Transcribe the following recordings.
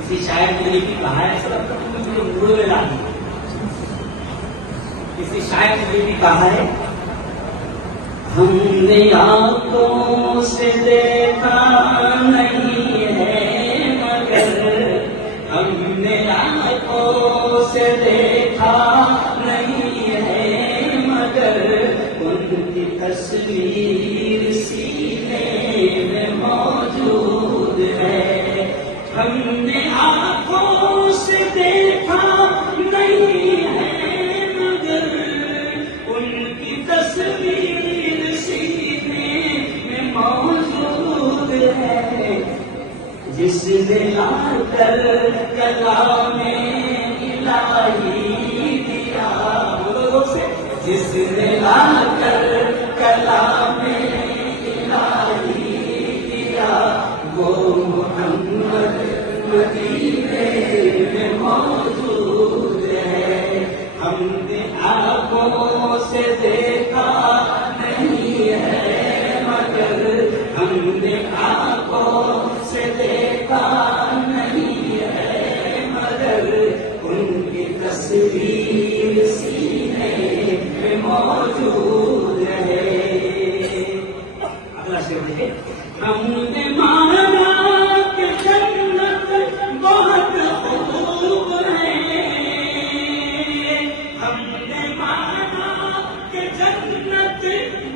کسی شاعر نے یہ بھی کہا ہے، سب مجھے موڑ میں لا دیا. کسی شاعر نے یہ بھی کہا ہے، ہم نے آنکھوں سے دیکھا نہیں ہے مگر، ہم نے آنکھوں سے دیکھا نہیں ہے مگر، ان کی تصویر سینے میں موجود ہے. ہم نے آنکھوں سے دیکھا نہیں ہے مگر، ان کی تصویر سینے میں موجود ہے. جس نے لا کر کلام الہی دیا، بولو سے، جس نے لا کر کلام الہی دیا، وہ محمد مدینے میں موجود ہے. ہم نے آنکھوں سے دیکھا نہیں ہے مگر، ہم نے آنکھوں سے دیکھا نہیں ہے مگر، ان کی تصویر سینے میں موجود ہے. اگلا شعر دیکھیں، ہم نے مانا کہ جنت بہت خوب ہے، ہم نے مانا کہ جنت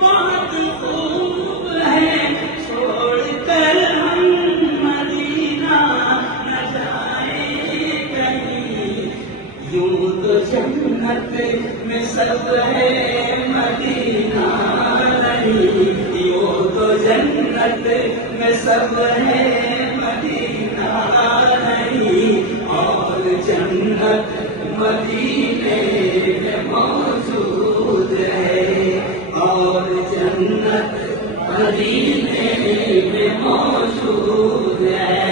بہت خوب ہے، چھوڑ کر ہم مدینہ نہ جائیں کہیں. یوں تو جنت میں سب ہے مدینہ نہیں، یوں تو جنت میں سب ہے مدینہ نہیں، اور جنت مدینے میں موجود ہے، اور جنت مدینے میں موجود ہے.